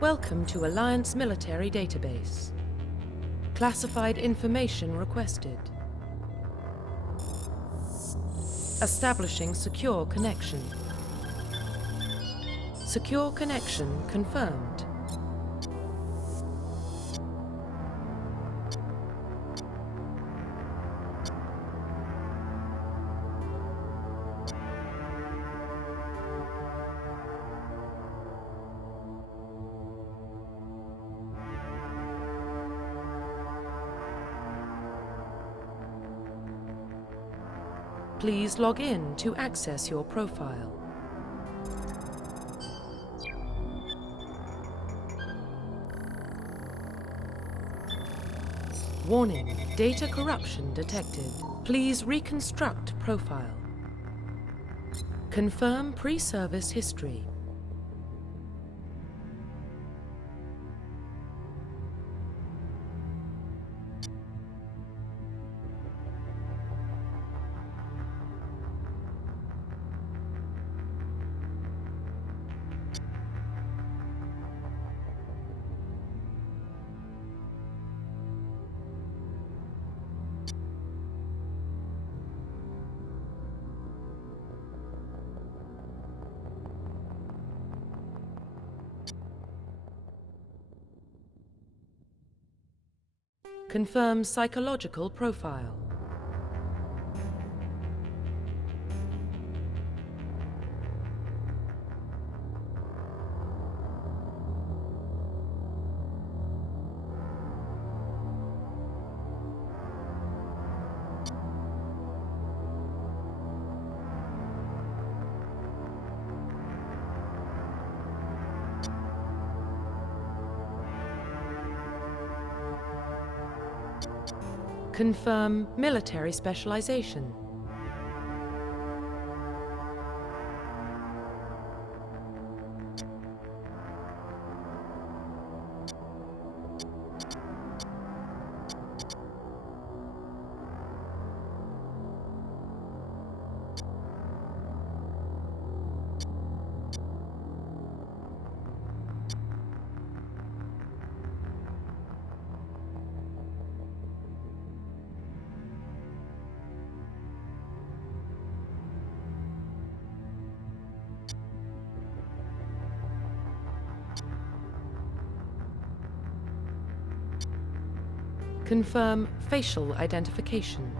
Welcome to Alliance Military Database. Classified information requested. Establishing secure connection. Secure connection confirmed. Please log in to access your profile. Warning, data corruption detected. Please reconstruct profile. Confirm pre-service history. Confirm psychological profile. Confirm military specialization. Confirm facial identification.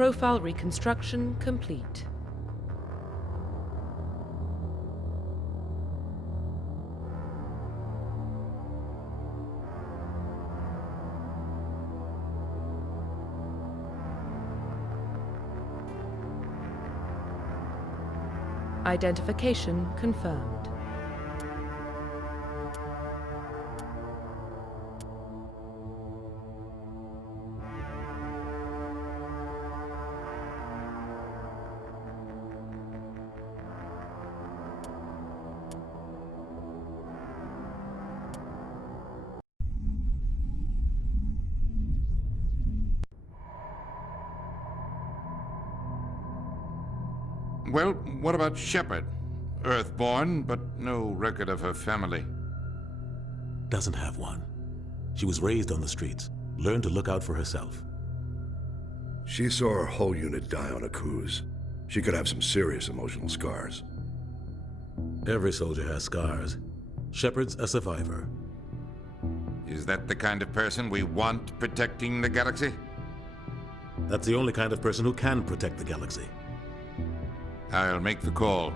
Profile reconstruction complete. Identification confirmed. Well, what about Shepard? Earthborn, but no record of her family. Doesn't have one. She was raised on the streets, learned to look out for herself. She saw her whole unit die on a cruise. She could have some serious emotional scars. Every soldier has scars. Shepard's a survivor. Is that the kind of person we want protecting the galaxy? That's the only kind of person who can protect the galaxy. I'll make the call.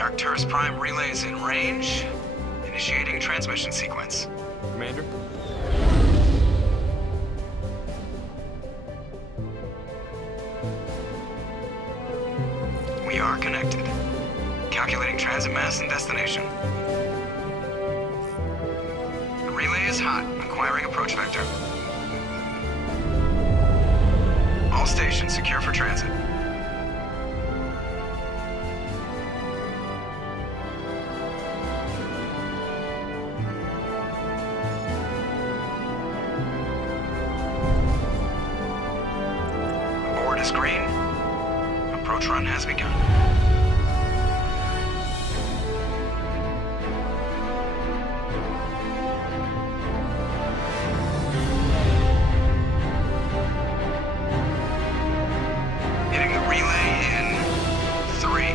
Arcturus Prime relays in range. Initiating transmission sequence. Commander? We are connected. Calculating transit mass and destination. The relay is hot. Acquiring approach vector. All stations secure for transit. Is green. Approach run has begun. Hitting the relay in 3,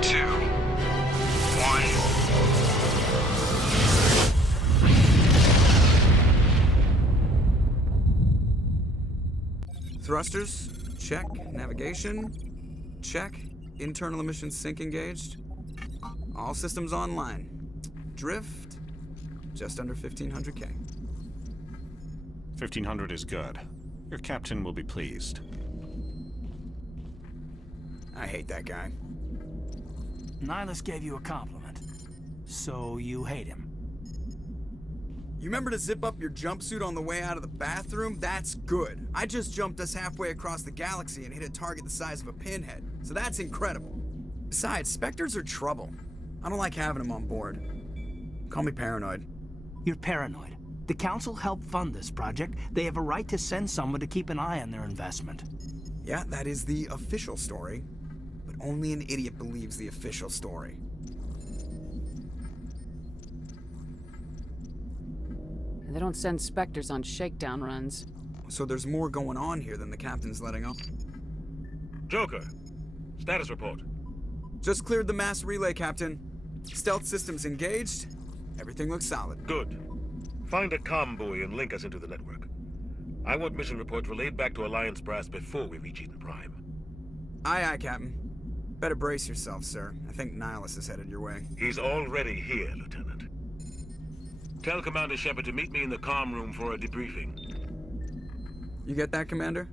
2, 1. Thrusters. Check. Navigation. Check. Internal emissions sync engaged. All systems online. Drift. Just under 1500K. 1500 is good. Your captain will be pleased. I hate that guy. Nihilus gave you a compliment. So you hate him. You remember to zip up your jumpsuit on the way out of the bathroom? That's good. I just jumped us halfway across the galaxy and hit a target the size of a pinhead. So that's incredible. Besides, Spectres are trouble. I don't like having them on board. Call me paranoid. You're paranoid. The Council helped fund this project. They have a right to send someone to keep an eye on their investment. Yeah, that is the official story. But only an idiot believes the official story. They don't send Spectres on shakedown runs. So there's more going on here than the captain's letting on. Joker, status report. Just cleared the mass relay, Captain. Stealth systems engaged. Everything looks solid. Good. Find a comm buoy and link us into the network. I want mission reports relayed back to Alliance Brass before we reach Eden Prime. Aye, aye, Captain. Better brace yourself, sir. I think Nihilus is headed your way. He's already here, Lieutenant. Tell Commander Shepard to meet me in the comm room for a debriefing. You get that, Commander?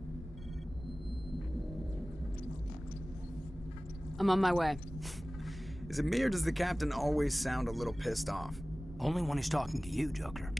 I'm on my way. Is it me or does the Captain always sound a little pissed off? Only when he's talking to you, Joker.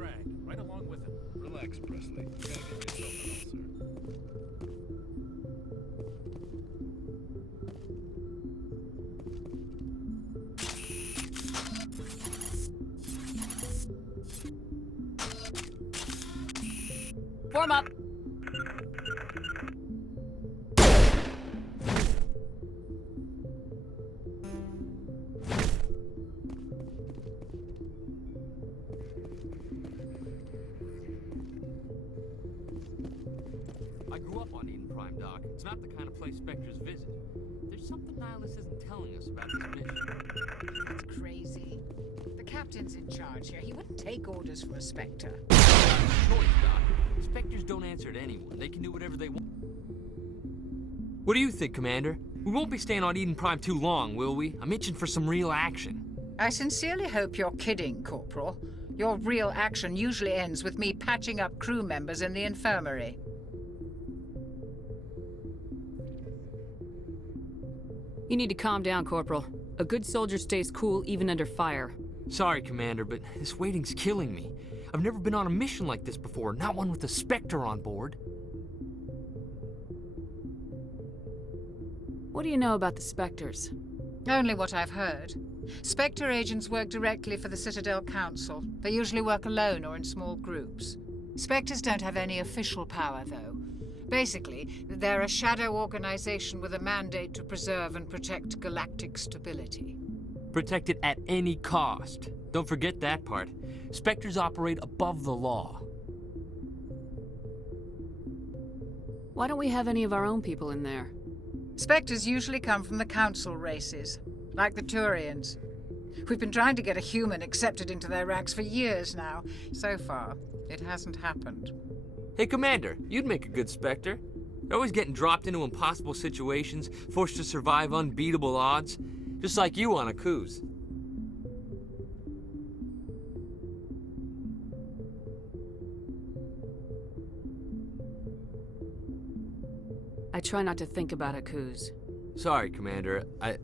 dragged, right along with him. Relax, Presley. You gotta get yourself an ulcer. Form up. I grew up on Eden Prime, Doc. It's not the kind of place Spectres visit. There's something Nihilus isn't telling us about this mission. That's crazy. The captain's in charge here. He wouldn't take orders from a Spectre. Choice, Doc. Spectres don't answer to anyone. They can do whatever they want. What do you think, Commander? We won't be staying on Eden Prime too long, will we? I'm itching for some real action. I sincerely hope you're kidding, Corporal. Your real action usually ends with me patching up crew members in the infirmary. You need to calm down, Corporal. A good soldier stays cool even under fire. Sorry, Commander, but this waiting's killing me. I've never been on a mission like this before, not one with a Spectre on board. What do you know about the Spectres? Only what I've heard. Spectre agents work directly for the Citadel Council. They usually work alone or in small groups. Spectres don't have any official power, though. Basically, they're a shadow organization with a mandate to preserve and protect galactic stability. Protect it at any cost. Don't forget that part. Spectres operate above the law. Why don't we have any of our own people in there? Spectres usually come from the Council races, like the Turians. We've been trying to get a human accepted into their ranks for years now. So far, it hasn't happened. Hey, Commander, you'd make a good Spectre. You're always getting dropped into impossible situations, forced to survive unbeatable odds, just like you on Akuz. I try not to think about Akuz. Sorry, Commander. I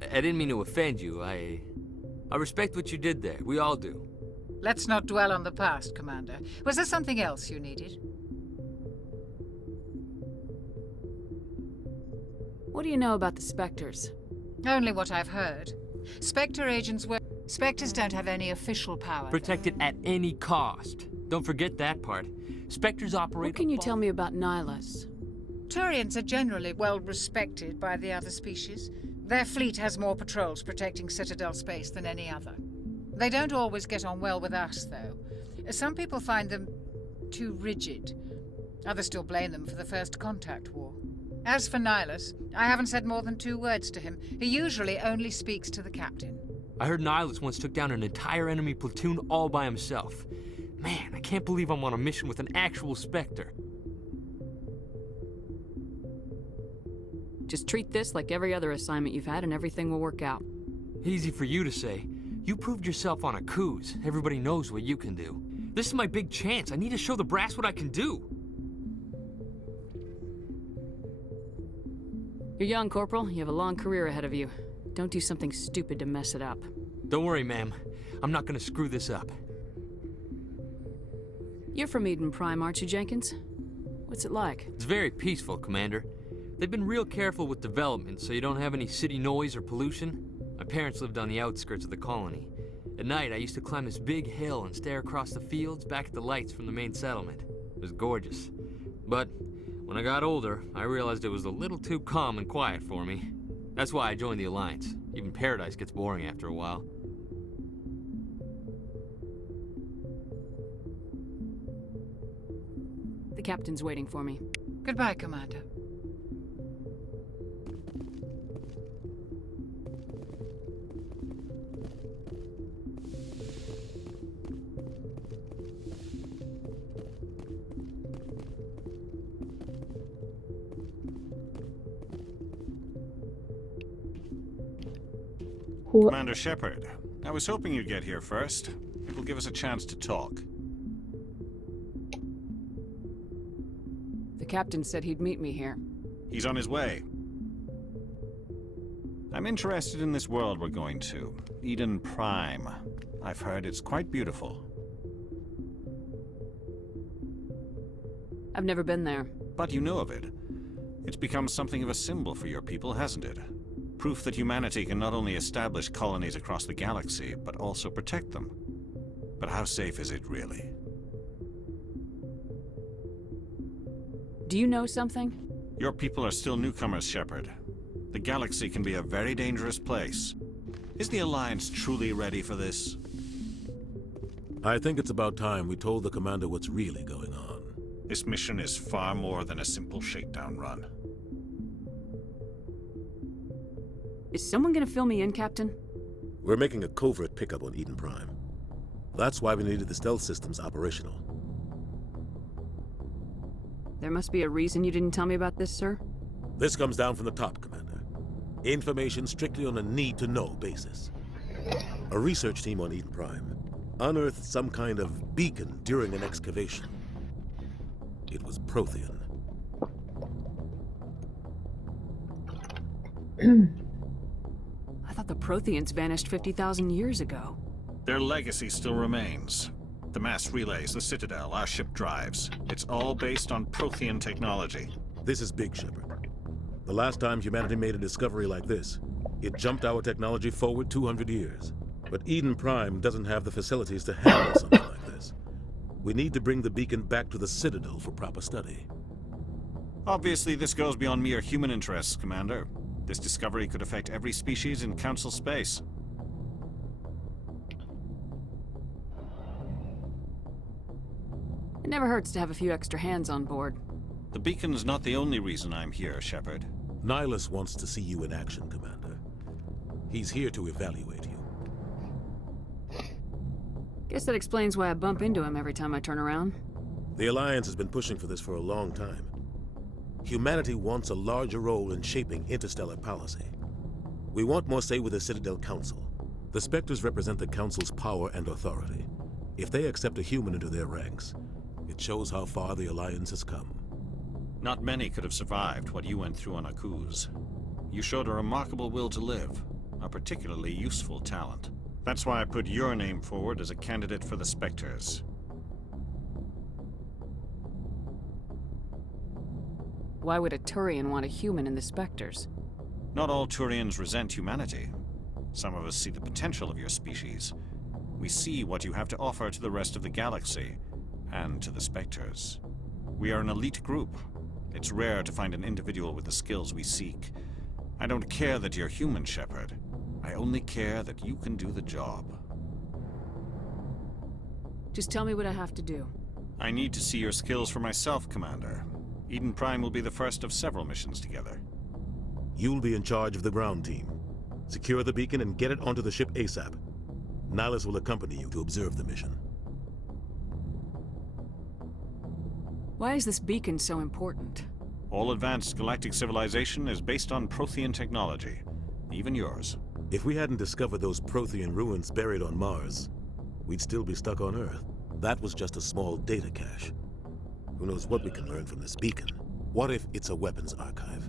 didn't mean to offend you. I respect what you did there. We all do. Let's not dwell on the past, Commander. Was there something else you needed? What do you know about the Spectres? Only what I've heard. Spectre agents work... Spectres don't have any official power. Protect it at any cost. Don't forget that part. Spectres operate... What can you tell me about Nihilus? Turians are generally well respected by the other species. Their fleet has more patrols protecting Citadel space than any other. They don't always get on well with us, though. Some people find them too rigid. Others still blame them for the First Contact War. As for Nihilus, I haven't said more than 2 words to him. He usually only speaks to the captain. I heard Nihilus once took down an entire enemy platoon all by himself. Man, I can't believe I'm on a mission with an actual Spectre. Just treat this like every other assignment you've had and everything will work out. Easy for you to say. You proved yourself on Akuz. Everybody knows what you can do. This is my big chance. I need to show the brass what I can do. You're young, Corporal. You have a long career ahead of you. Don't do something stupid to mess it up. Don't worry, ma'am. I'm not gonna screw this up. You're from Eden Prime, aren't you, Jenkins? What's it like? It's very peaceful, Commander. They've been real careful with development, so you don't have any city noise or pollution. My parents lived on the outskirts of the colony. At night, I used to climb this big hill and stare across the fields back at the lights from the main settlement. It was gorgeous. But when I got older, I realized it was a little too calm and quiet for me. That's why I joined the Alliance. Even Paradise gets boring after a while. The captain's waiting for me. Goodbye, Commander. Commander Shepard, I was hoping you'd get here first. It will give us a chance to talk. The captain said he'd meet me here. He's on his way. I'm interested in this world we're going to, Eden Prime. I've heard it's quite beautiful. I've never been there. But you know of it. It's become something of a symbol for your people, hasn't it? Proof that humanity can not only establish colonies across the galaxy, but also protect them. But how safe is it, really? Do you know something? Your people are still newcomers, Shepard. The galaxy can be a very dangerous place. Is the Alliance truly ready for this? I think it's about time we told the commander what's really going on. This mission is far more than a simple shakedown run. Is someone gonna fill me in, Captain? We're making a covert pickup on Eden Prime. That's why we needed the stealth systems operational. There must be a reason you didn't tell me about this, sir? This comes down from the top, Commander. Information strictly on a need-to-know basis. A research team on Eden Prime unearthed some kind of beacon during an excavation. It was Prothean. I thought the Protheans vanished 50,000 years ago. Their legacy still remains. The mass relays, the Citadel, our ship drives. It's all based on Prothean technology. This is big, Shepard. The last time humanity made a discovery like this, it jumped our technology forward 200 years. But Eden Prime doesn't have the facilities to handle something like this. We need to bring the beacon back to the Citadel for proper study. Obviously, this goes beyond mere human interests, Commander. This discovery could affect every species in Council space. It never hurts to have a few extra hands on board. The beacon's not the only reason I'm here, Shepard. Nihilus wants to see you in action, Commander. He's here to evaluate you. Guess that explains why I bump into him every time I turn around. The Alliance has been pushing for this for a long time. Humanity wants a larger role in shaping interstellar policy. We want more say with the Citadel Council. The Spectres represent the Council's power and authority. If they accept a human into their ranks, it shows how far the Alliance has come. Not many could have survived what you went through on Akuz. You showed a remarkable will to live, a particularly useful talent. That's why I put your name forward as a candidate for the Spectres. Why would a Turian want a human in the Spectres? Not all Turians resent humanity. Some of us see the potential of your species. We see what you have to offer to the rest of the galaxy, and to the Spectres. We are an elite group. It's rare to find an individual with the skills we seek. I don't care that you're human, Shepard. I only care that you can do the job. Just tell me what I have to do. I need to see your skills for myself, Commander. Eden Prime will be the first of several missions together. You'll be in charge of the ground team. Secure the beacon and get it onto the ship ASAP. Nihilus will accompany you to observe the mission. Why is this beacon so important? All advanced galactic civilization is based on Prothean technology. Even yours. If we hadn't discovered those Prothean ruins buried on Mars, we'd still be stuck on Earth. That was just a small data cache. Who knows what we can learn from this beacon? What if it's a weapons archive?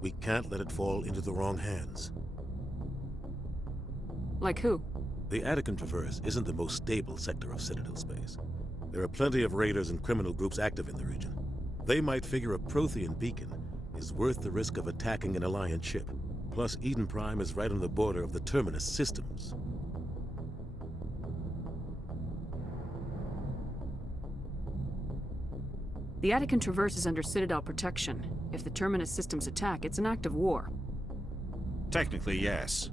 We can't let it fall into the wrong hands. Like who? The Attican Traverse isn't the most stable sector of Citadel space. There are plenty of raiders and criminal groups active in the region. They might figure a Prothean beacon is worth the risk of attacking an Alliance ship. Plus, Eden Prime is right on the border of the Terminus systems. The Attican Traverse is under Citadel protection. If the Terminus systems attack, it's an act of war. Technically, yes.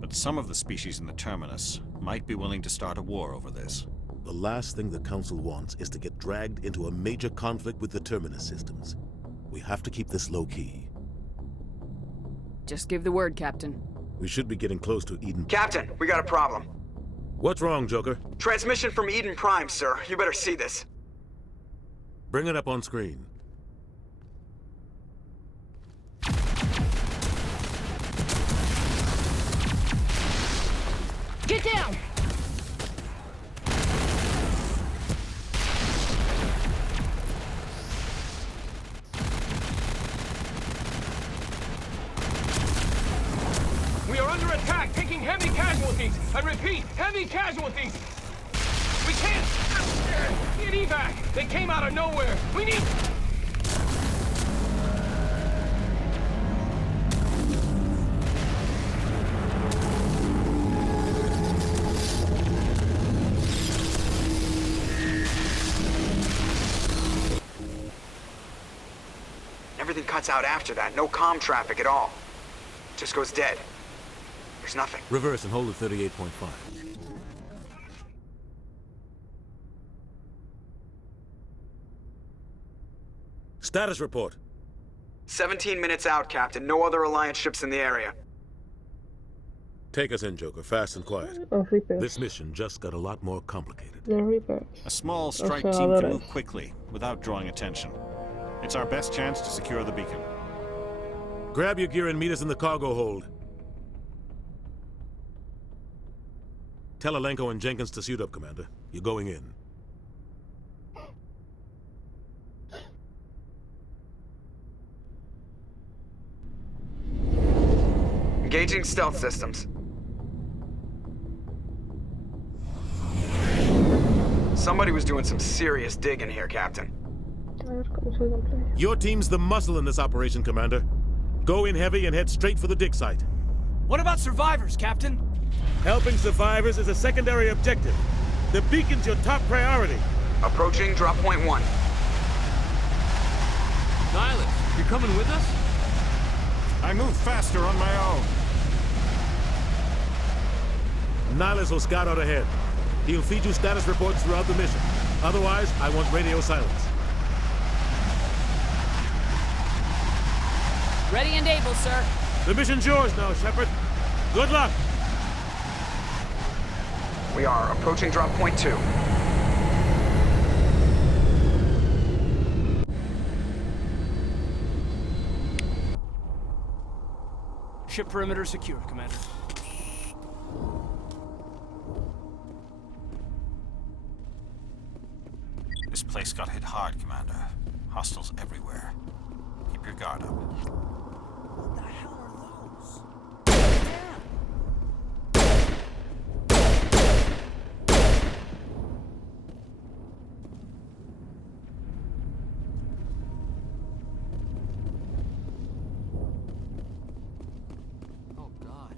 But some of the species in the Terminus might be willing to start a war over this. The last thing the Council wants is to get dragged into a major conflict with the Terminus systems. We have to keep this low-key. Just give the word, Captain. We should be getting close to Eden... Captain, we got a problem. What's wrong, Joker? Transmission from Eden Prime, sir. You better see this. Bring it up on screen. Get down! We are under attack, taking heavy casualties. I repeat, heavy casualties. We It's hit! Need evac! They came out of nowhere! We need... Everything cuts out after that. No comm traffic at all. Just goes dead. There's nothing. Reverse and hold at 38.5. Status report. 17 minutes out, Captain. No other Alliance ships in the area. Take us in, Joker, fast and quiet. This mission just got a lot more complicated. A small strike team can move quickly, without drawing attention. It's our best chance to secure the beacon. Grab your gear and meet us in the cargo hold. Tell Alenko and Jenkins to suit up, Commander. You're going in. Engaging stealth systems. Somebody was doing some serious digging here, Captain. Your team's the muscle in this operation, Commander. Go in heavy and head straight for the dig site. What about survivors, Captain? Helping survivors is a secondary objective. The beacon's your top priority. Approaching drop point 1. Nihilus, you're coming with us? I move faster on my own. Nihilus will scout out ahead. He'll feed you status reports throughout the mission. Otherwise, I want radio silence. Ready and able, sir. The mission's yours now, Shepard. Good luck. We are approaching drop point 2. Ship perimeter secure, Commander. This place got hit hard, Commander. Hostiles everywhere. Keep your guard up. What the hell are those? Oh God,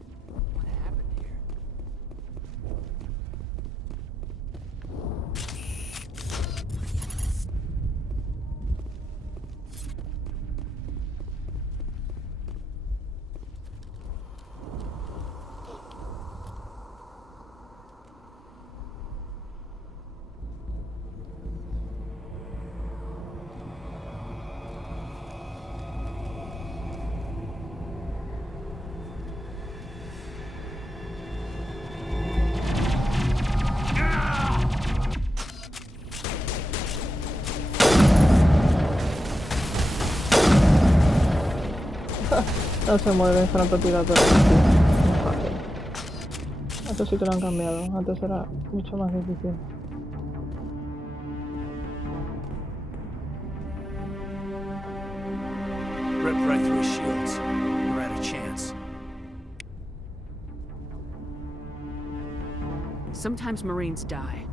what happened here? No se mueve el francotirador. Es fácil. Esto sí que lo han cambiado. Antes era mucho más difícil. Ripped right through his shields. We're out of chance. Sometimes Marines die.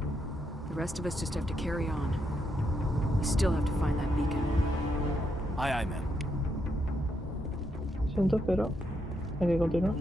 The rest of us just have to carry on. We still have to find that beacon. Aye, aye, ma'am. Siento, pero hay que continuar.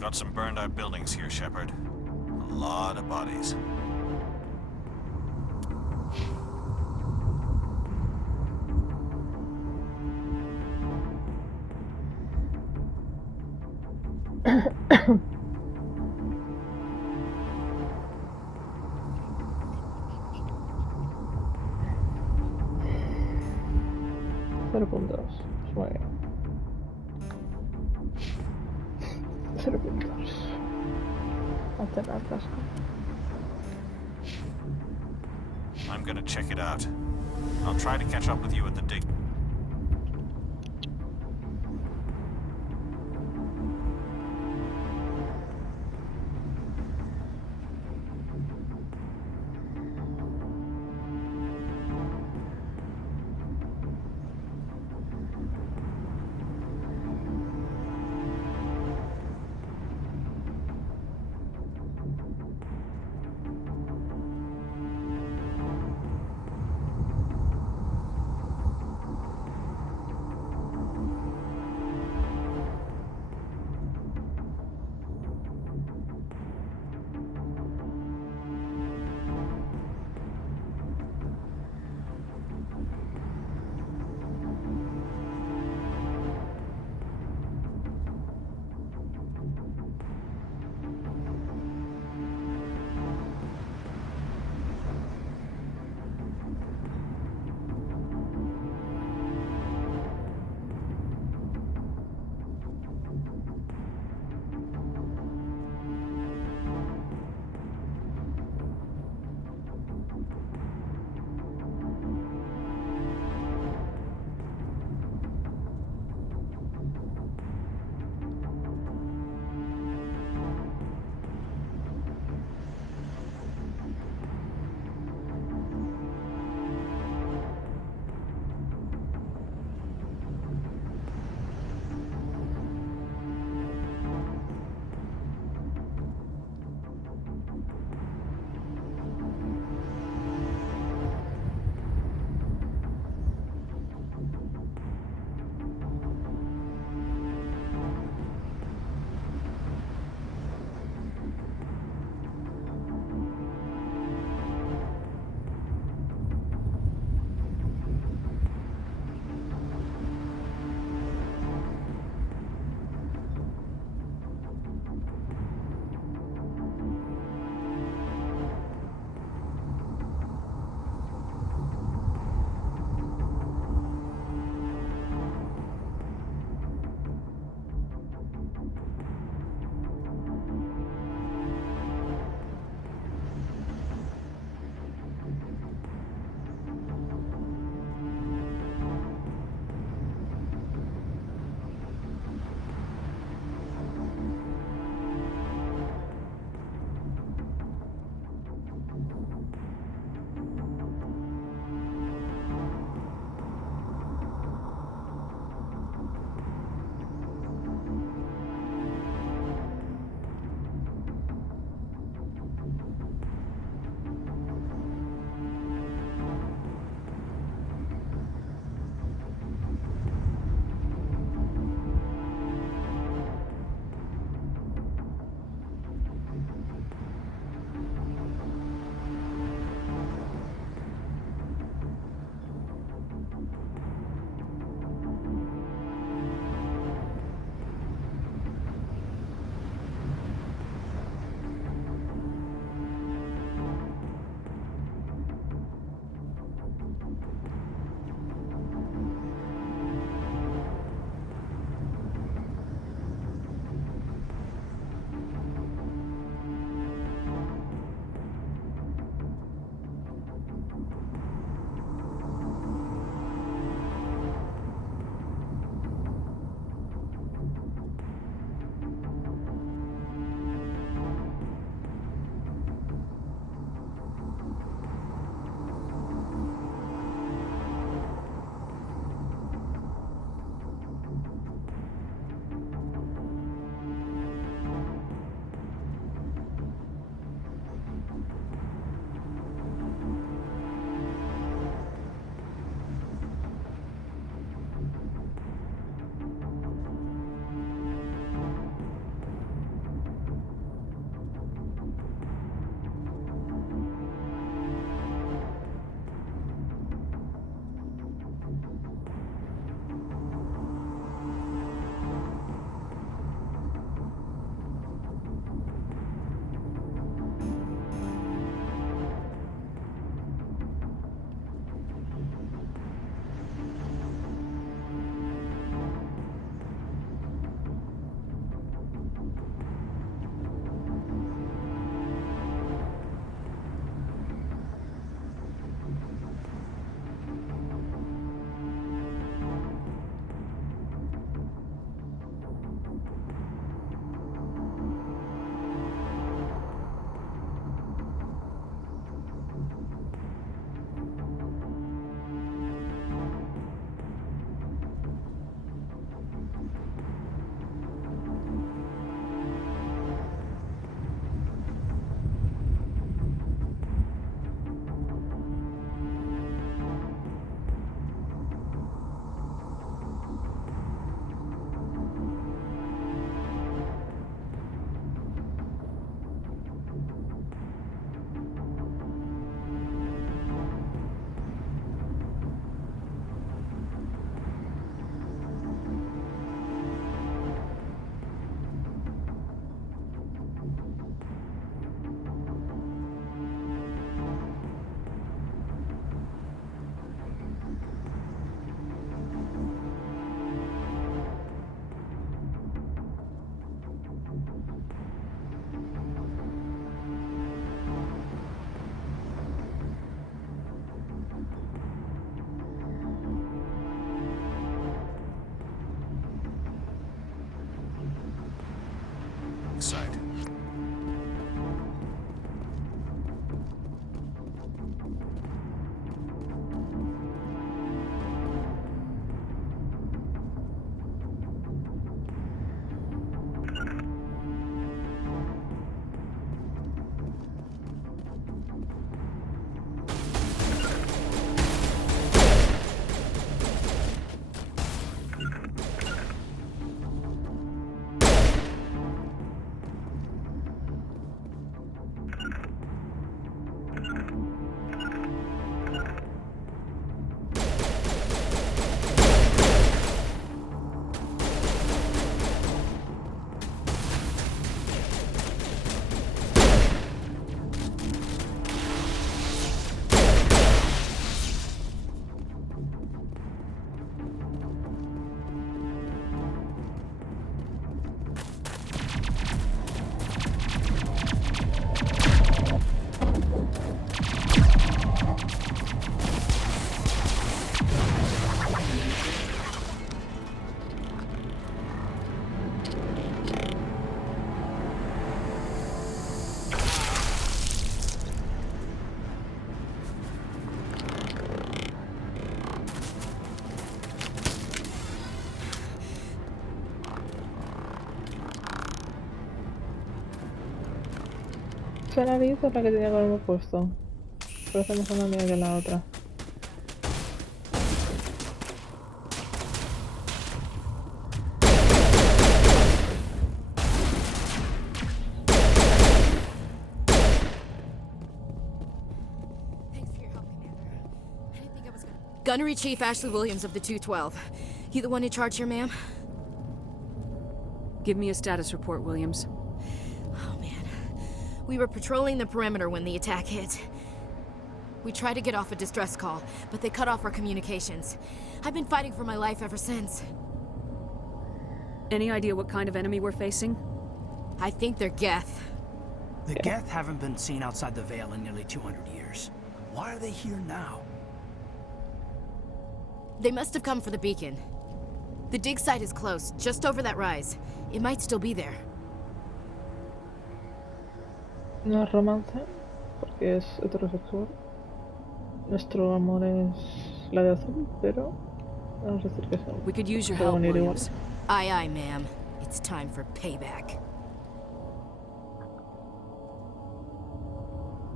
Got some burned out buildings here, Shepard. A lot of bodies. Muy bien. 0 puntos. A cerrar casco. I'm gonna check it out. I'll try to catch up with you at the dig. site. Esa nariz es la que tenía que haberme puesto. Parece más una amiga que la otra. Gunnery Chief Ashley Williams of the 212. You the one in charge here, ma'am? Give me a status report, Williams. Oh, man. We were patrolling the perimeter when the attack hit. We tried to get off a distress call, but they cut off our communications. I've been fighting for my life ever since. Any idea what kind of enemy we're facing? I think they're Geth. The Geth haven't been seen outside the Veil in nearly 200 years. Why are they here now? They must have come for the beacon. The dig site is close, just over that rise. It might still be there. No es romance, porque es heterosexual. Nuestro amor es la de azul, pero vamos a decir que son. We could use your puede help, venir igual. Williams. Aye, aye, ma'am. It's time for payback.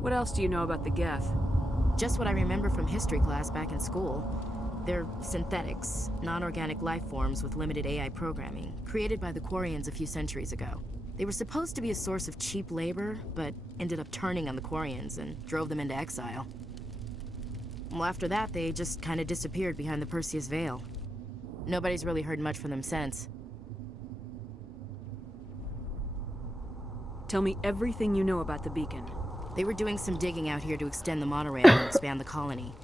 What else do you know about the Geth? Just what I remember from history class back in school. They're synthetics, non-organic life forms with limited AI programming, created by the Quarians a few centuries ago. They were supposed to be a source of cheap labor, but ended up turning on the Quarians and drove them into exile. Well, after that, they just kind of disappeared behind the Perseus Veil. Nobody's really heard much from them since. Tell me everything you know about the beacon. They were doing some digging out here to extend the monorail and expand the colony.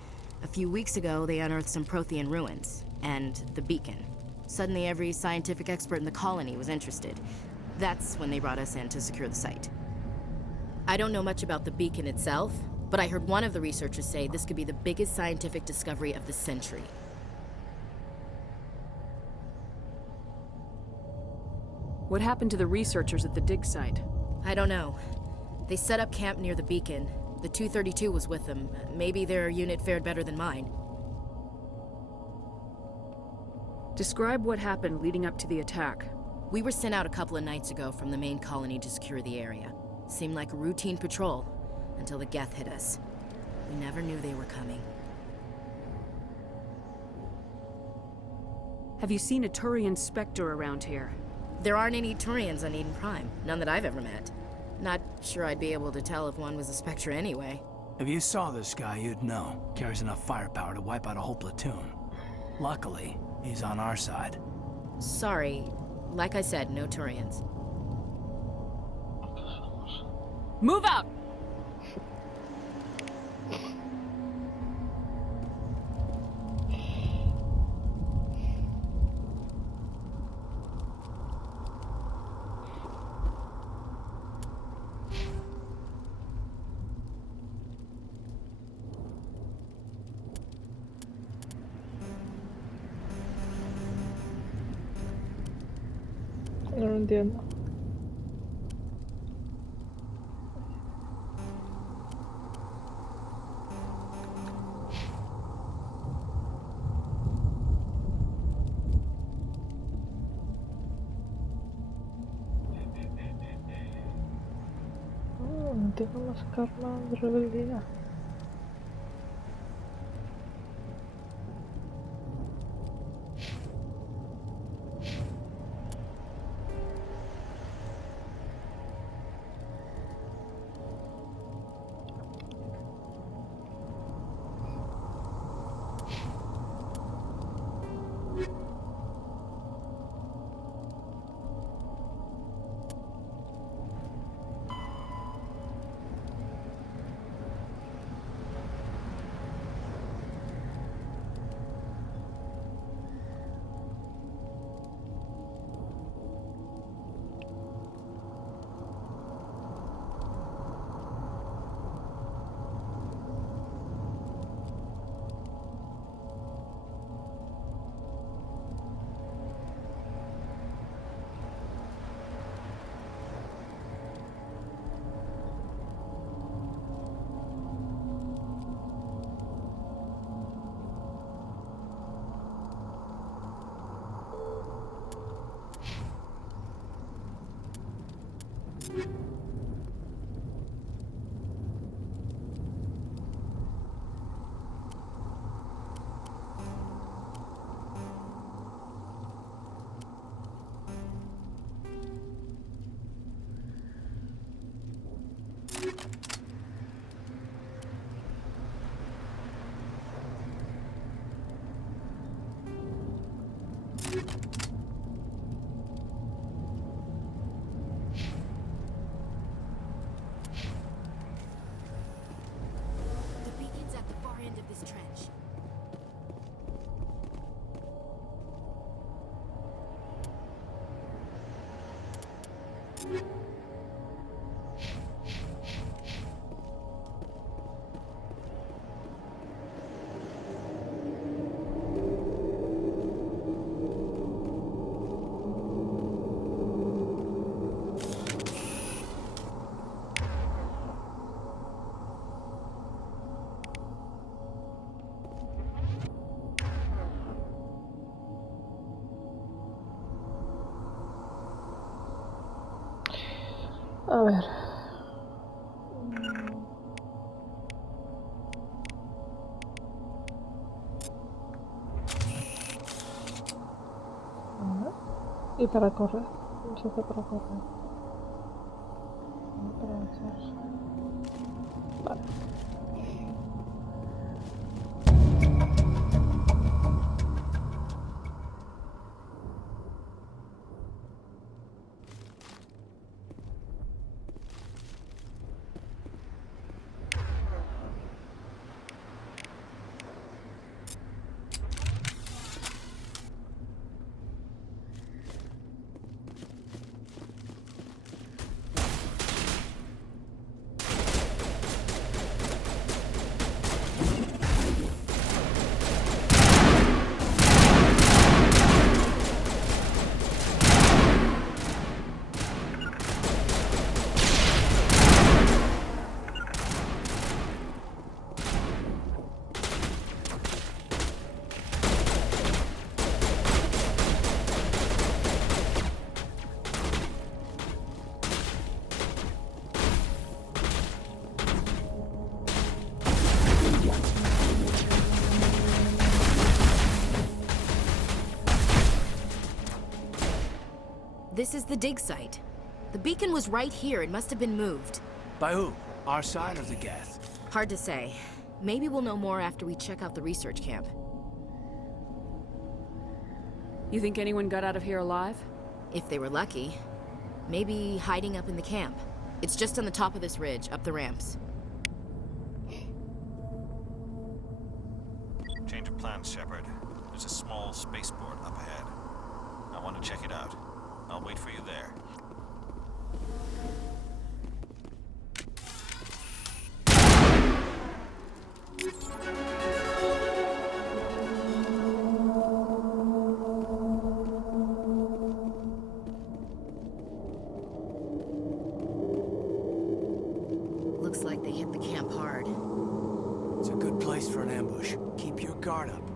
A few weeks ago, they unearthed some Prothean ruins, and the beacon. Suddenly, every scientific expert in the colony was interested. That's when they brought us in to secure the site. I don't know much about the beacon itself, but I heard one of the researchers say this could be the biggest scientific discovery of the century. What happened to the researchers at the dig site? I don't know. They set up camp near the beacon. The 232 was with them. Maybe their unit fared better than mine. Describe what happened leading up to the attack. We were sent out a couple of nights ago from the main colony to secure the area. Seemed like a routine patrol, until the Geth hit us. We never knew they were coming. Have you seen a Turian Spectre around here? There aren't any Turians on Eden Prime. None that I've ever met. Not sure I'd be able to tell if one was a Spectre anyway. If you saw this guy, you'd know. Carries enough firepower to wipe out a whole platoon. Luckily, he's on our side. Sorry. Like I said, no Turians. Move out! No lo entiendo. Tengo más karma de rebeldía. A ver. Y para correr. ¿Cómo se hace para correr? Para avanzar. Vale. This is the dig site. The beacon was right here. It must have been moved. By who? Our side or the Geth? Hard to say. Maybe we'll know more after we check out the research camp. You think anyone got out of here alive? If they were lucky. Maybe hiding up in the camp. It's just on the top of this ridge, up the ramps. Change of plans, Shepard. There's a small spaceport up ahead. I want to check it out. I'll wait for you there. Looks like they hit the camp hard. It's a good place for an ambush. Keep your guard up.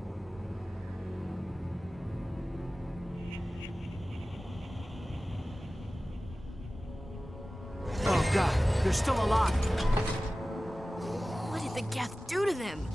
Oh God, You're still alive. What did the Geth do to them?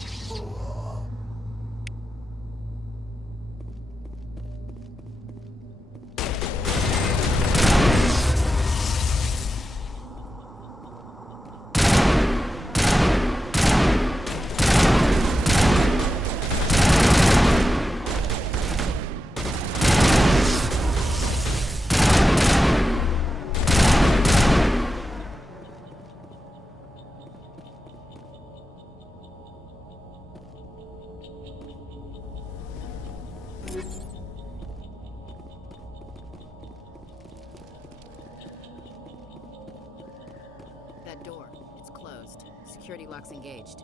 That door, it's closed. Security lock's engaged.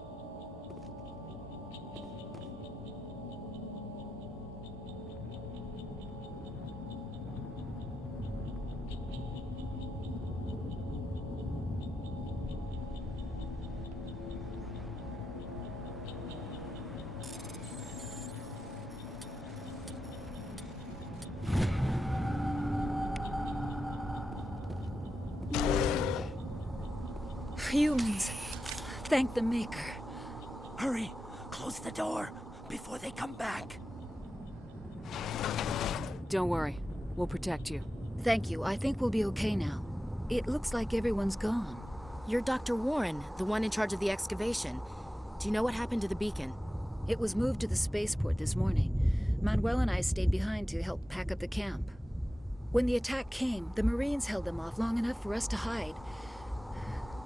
Humans. Thank the Maker. Hurry! Close the door before they come back. Don't worry. We'll protect you. Thank you. I think we'll be okay now. It looks like everyone's gone. You're Dr. Warren, the one in charge of the excavation. Do you know what happened to the beacon? It was moved to the spaceport this morning. Manuel and I stayed behind to help pack up the camp. When the attack came, the Marines held them off long enough for us to hide.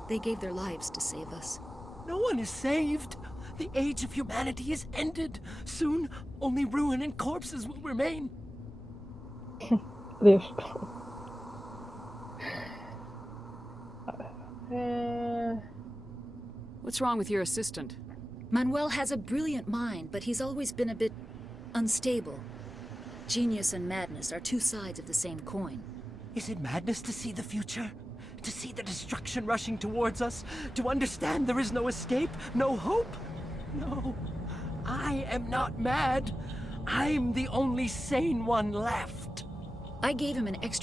They gave their lives to save us. No one is saved. The age of humanity is ended. Soon, only ruin and corpses will remain. Dios. What's wrong with your assistant? Manuel has a brilliant mind, but he's always been a bit unstable. Genius and madness are two sides of the same coin. Is it madness to see the future? To see the destruction rushing towards us? To understand there is no escape? No hope? No. I am not mad. I'm the only sane one left. I gave him an extra